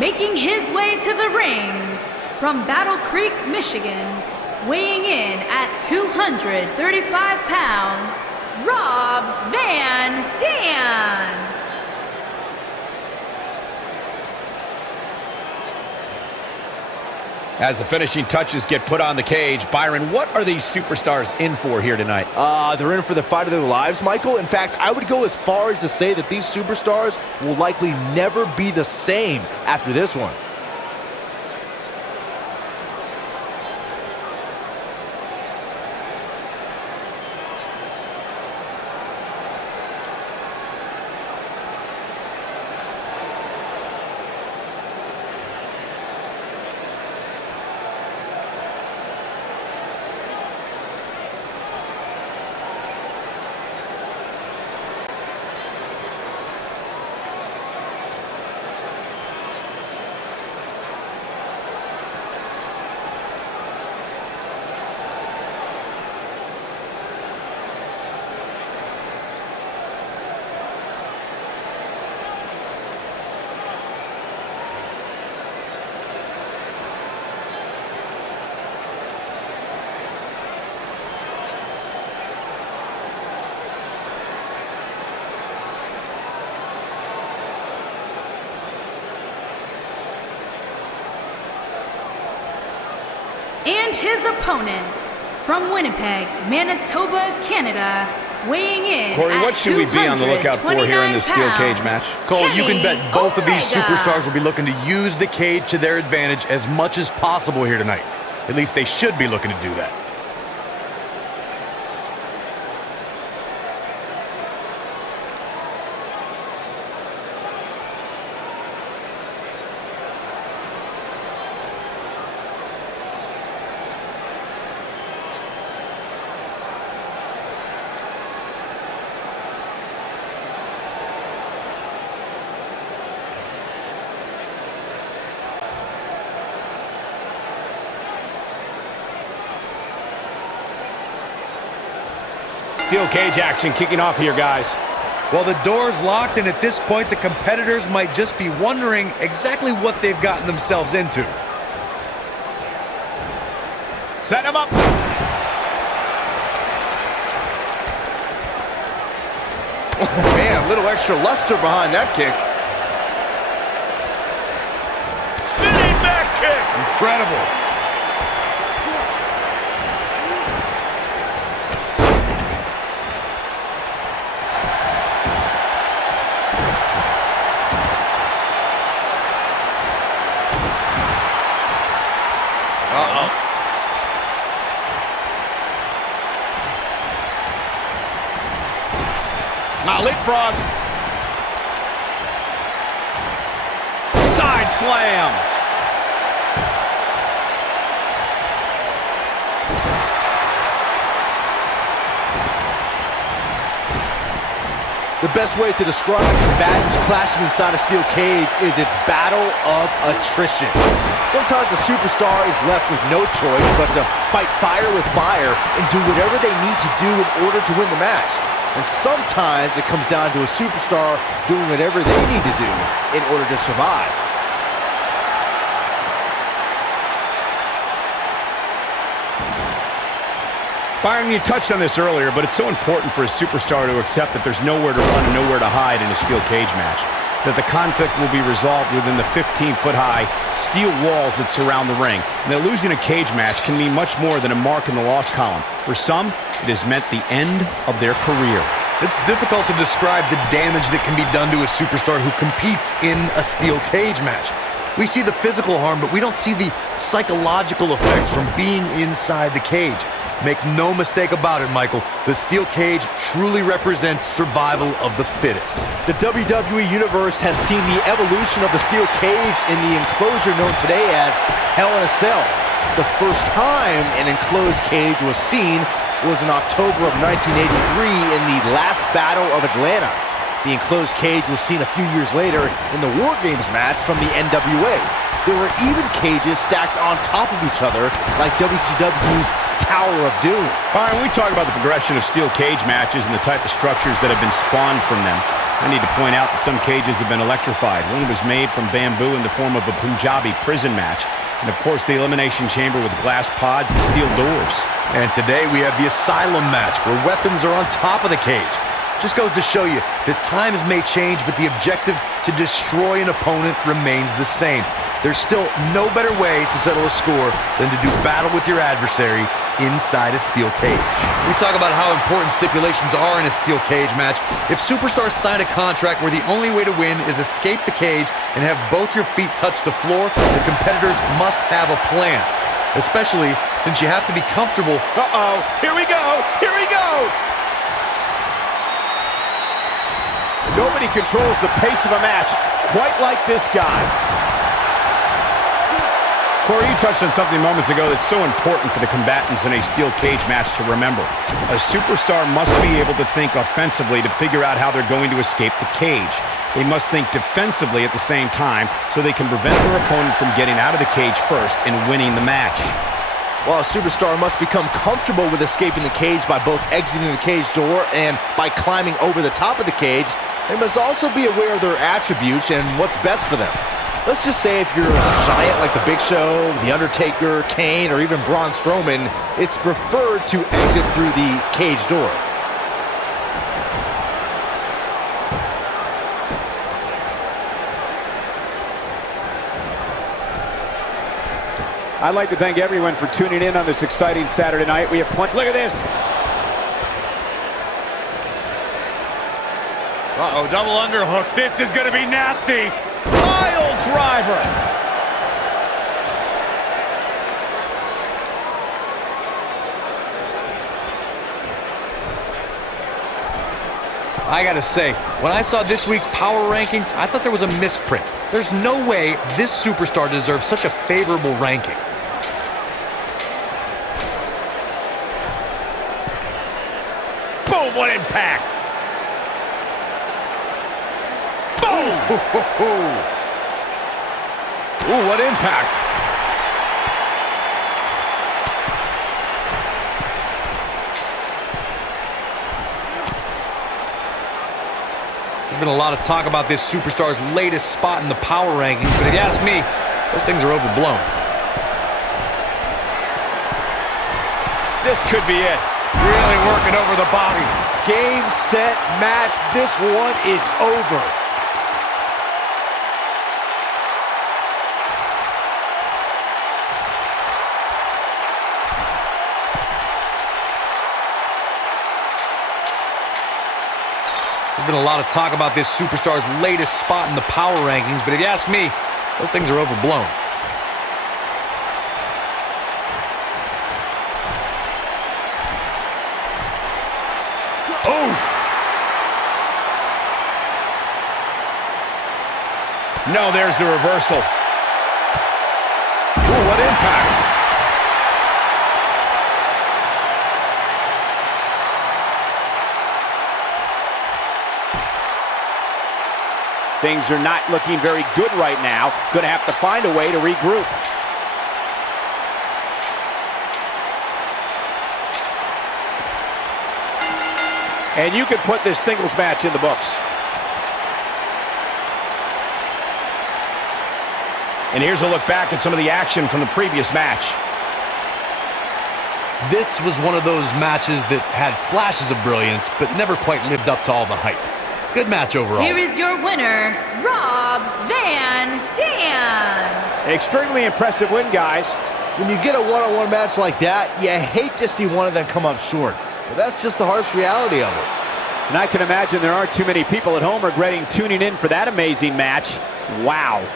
Making his way to the ring from Battle Creek, Michigan, weighing in at 235 pounds, Rob Van Dam. As the finishing touches get put on the cage, Byron, what are these superstars in for here tonight? They're in for the fight of their lives, Michael. In fact, I would go as far as to say that these superstars will likely never be the same after this one. And his opponent from Winnipeg, Manitoba, Canada, weighing in Corey, what should we be on the lookout for here in this steel cage match? Cole, you can bet both of these Omega. superstars will be looking to use the cage to their advantage as much as possible here tonight. At least they should be looking to do that. Steel cage action kicking off here, guys. Well, the door's locked, and at this point, the competitors might just be wondering exactly what they've gotten themselves into. Setting him up. Oh, man, a little extra luster behind that kick. Spinning back kick! Incredible. Now leapfrog. Side slam. The best way to describe combatants clashing inside a steel cage is its battle of attrition. Sometimes a superstar is left with no choice but to fight fire with fire and do whatever they need to do in order to win the match. And sometimes it comes down to a superstar doing whatever they need to do in order to survive. Byron, you touched on this earlier, but it's so important for a superstar to accept that there's nowhere to run and nowhere to hide in a steel cage match. That the conflict will be resolved within the 15-foot-high steel walls that surround the ring. And that losing a cage match can mean much more than a mark in the loss column. For some, it has meant the end of their career. It's difficult to describe the damage that can be done to a superstar who competes in a steel cage match. We see the physical harm, but we don't see the psychological effects from being inside the cage. Make no mistake about it, Michael. The steel cage truly represents survival of the fittest. The WWE Universe has seen the evolution of the steel cage in the enclosure known today as Hell in a Cell. The first time an enclosed cage was seen was in October of 1983 in the last Battle of Atlanta. The enclosed cage was seen a few years later in the War Games match from the NWA. There were even cages stacked on top of each other, like WCW's Tower of Doom. Byron, we talk about the progression of steel cage matches and the type of structures that have been spawned from them. I need to point out that some cages have been electrified. One was made from bamboo in the form of a Punjabi prison match. And of course, the elimination chamber with glass pods and steel doors. And today we have the Asylum match, where weapons are on top of the cage. Just goes to show you that times may change, but the objective to destroy an opponent remains the same. There's still no better way to settle a score than to do battle with your adversary inside a steel cage. We talk about how important stipulations are in a steel cage match. If superstars sign a contract where the only way to win is escape the cage and have both your feet touch the floor, the competitors must have a plan. Especially since you have to be comfortable. Uh-oh, here we go, here we go! Nobody controls the pace of a match quite like this guy. Corey, you touched on something moments ago that's so important for the combatants in a steel cage match to remember. A superstar must be able to think offensively to figure out how they're going to escape the cage. They must think defensively at the same time so they can prevent their opponent from getting out of the cage first and winning the match. While a superstar must become comfortable with escaping the cage by both exiting the cage door and by climbing over the top of the cage, they must also be aware of their attributes and what's best for them. Let's just say if you're a giant like The Big Show, The Undertaker, Kane, or even Braun Strowman, it's preferred to exit through the cage door. I'd like to thank everyone for tuning in on this exciting Saturday night. We have plenty. Look at this. Uh-oh, double underhook. This is going to be nasty. Pile driver! I gotta say, when I saw this week's power rankings, I thought there was a misprint. There's no way this superstar deserves such a favorable ranking. Boom, what impact! Boom! Ooh, what impact! There's been a lot of talk about this superstar's latest spot in the power rankings, but if you ask me, those things are overblown. This could be it. Really working over the body. Game, set, match. This one is over. There's been a lot of talk about this superstar's latest spot in the power rankings, but if you ask me, those things are overblown. No, there's the reversal. Ooh, what impact! Things are not looking very good right now. Going to have to find a way to regroup. And you can put this singles match in the books. And here's a look back at some of the action from the previous match. This was one of those matches that had flashes of brilliance, but never quite lived up to all the hype. Good match overall. Here is your winner, Rob Van Dam. Extremely impressive win, guys. When you get a one-on-one match like that, you hate to see one of them come up short. But that's just the harsh reality of it. And I can imagine there aren't too many people at home regretting tuning in for that amazing match. Wow.